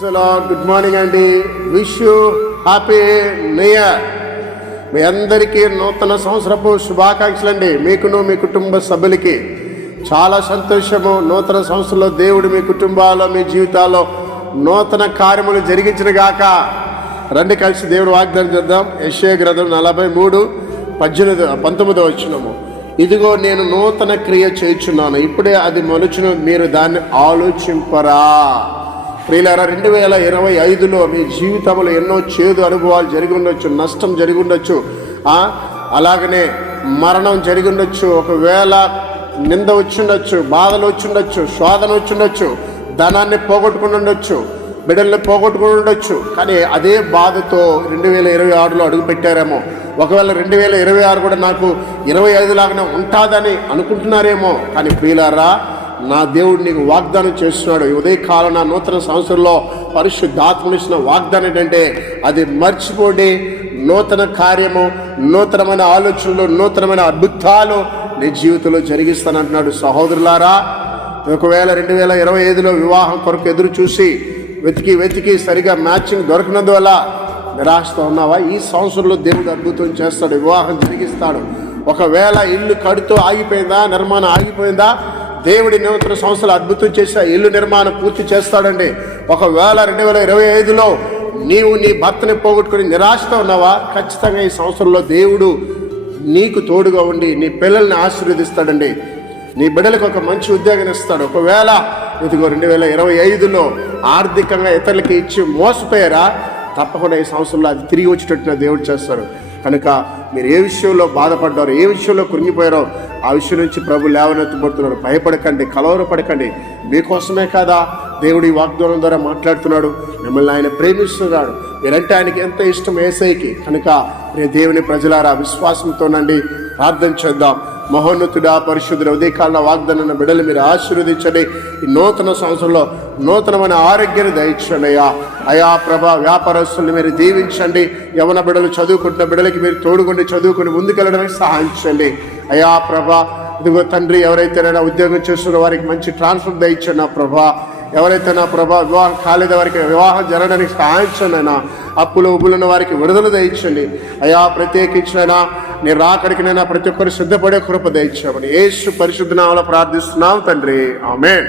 Good morning అండి. Wish you happy new year. మీ అందరికీ నూతన సంవత్సరపు శుభాకాంక్షలు అండి. మీకును మీ కుటుంబ సభ్యులకి చాలా సంతోషము. నూతన సంవత్సరంలో దేవుడు మీ కుటుంబాల్లో మీ జీవితాల్లో నూతన కార్యములు జరిగించిన గాక. రండి కలిసి దేవుడు వాగ్దానం చేద్దాం. యెషయా గ్రంథం 43:19 వచనము. ఇదిగో నేను నూతన క్రియ చేయుచున్నాను, ఇప్పుడే అది మొలుచును, మీరు దాన్ని ఆలోచింపరా. ప్రియులారా, 2025లో మీ జీవితంలో ఎన్నో చేదు అనుభవాలు జరిగి ఉండొచ్చు, నష్టం జరిగి ఉండొచ్చు, అలాగనే మరణం జరిగి ఉండొచ్చు, ఒకవేళ నింద వచ్చిండొచ్చు, బాధలు వచ్చిండొచ్చు, శోధన వచ్చిండొచ్చు, ధనాన్ని పోగొట్టుకుని ఉండొచ్చు, బిడ్డల్ని పోగొట్టుకుని ఉండొచ్చు. కానీ అదే బాధతో 2026లో అడుగు పెట్టారేమో. ఒకవేళ 2026 కూడా నాకు 25 లాగానే ఉంటుందని అనుకుంటున్నారేమో. కానీ ప్రియులారా, నా దేవుడు నీకు వాగ్దానం చేస్తున్నాడు. ఉదయకాలం నా నూతన సంవత్సరంలో పరిశుద్ధాత్మనిచ్చిన వాగ్దానం ఏంటంటే, అది మర్చిపోండి. నూతన కార్యము, నూతనమైన ఆలోచనలు, నూతనమైన అద్భుతాలు నీ జీవితంలో జరిగిస్తానంటున్నాడు. సహోదరులారా, ఒకవేళ 2025లో వివాహం కొరకు ఎదురు చూసి వెతికి సరిగా మ్యాచింగ్ దొరకనందువల్ల నిరాశతో ఉన్నావా? ఈ సంవత్సరంలో దేవుడు అద్భుతం చేస్తాడు, వివాహం జరిగిస్తాడు. ఒకవేళ ఇల్లు కడుతూ ఆగిపోయిందా, నిర్మాణం ఆగిపోయిందా, దేవుడి నూతన సంవత్సరాలు అద్భుతం చేసి ఇల్లు నిర్మాణం పూర్తి చేస్తాడండి. ఒకవేళ 2025లో నీవు నీ భర్తని పోగొట్టుకుని నిరాశతో ఉన్నావా? ఖచ్చితంగా ఈ సంవత్సరంలో దేవుడు నీకు తోడుగా ఉండి నీ పిల్లల్ని ఆశీర్వదిస్తాడండి. నీ బిడ్డలకు ఒక మంచి ఉద్యోగం ఇస్తాడు. ఒకవేళ ఇదిగో 2025లో ఆర్థికంగా ఇతరులకి ఇచ్చి మోసపోయారా, తప్పకుండా ఈ సంవత్సరంలో అది తిరిగి వచ్చేటట్టుగా దేవుడు చేస్తాడు. కనుక మీరు ఏ విషయంలో బాధపడ్డారో, ఏ విషయంలో కృంగిపోయారో ఆ విషయం నుంచి ప్రభు లేవనెత్తబడుతున్నాడు. భయపడకండి, కలవరపడకండి. మీకోసమే కదా దేవుడు ఈ వాగ్దానం ద్వారా మాట్లాడుతున్నాడు. మిమ్మల్ని ఆయన ప్రేమిస్తున్నాడు. మీరంటే ఆయనకి ఎంత ఇష్టం యేసయ్యకి. కనుక దేవుని ప్రజలారా, విశ్వాసంతోనండి ప్రార్థన చేద్దాం. మహోన్నతుడా, పరిశుద్ధుడ, ఉదయకాల వాగ్దానం బిడ్డలు మీరు ఆశీర్వదించండి. ఈ నూతన సంవత్సరంలో నూతనమైన ఆరోగ్యాన్ని దయచండి అయా ప్రభా. వ్యాపారస్తుల్ని మీరు దీవించండి. యవన బిడ్డలు చదువుకుంటున్న బిడ్డలకి మీరు తోడుగుండి చదువుకుని ముందుకెళ్ళడానికి సహాయించండి అయా ప్రభా. ఇదిగో తండ్రి, ఎవరైతే ఉద్యోగం చేస్తున్న వారికి మంచి ట్రాన్స్ఫర్ దయచండి నా ప్రభా. ఎవరైతే నా ప్రభా వివాహం కాలేద వారికి వివాహం జరగడానికి సహాయించండి అయినా. అప్పులు ఉబ్బులున్న వారికి విడుదల దయచండి అయా. ప్రత్యేకించినైనా నీ రాకడికినైనా ప్రతి ఒక్కరు సిద్ధపడే కృప దయచేయమని యేసు పరిశుద్ధ నామములో ప్రార్థిస్తున్నాం తండ్రి. ఆమేన్.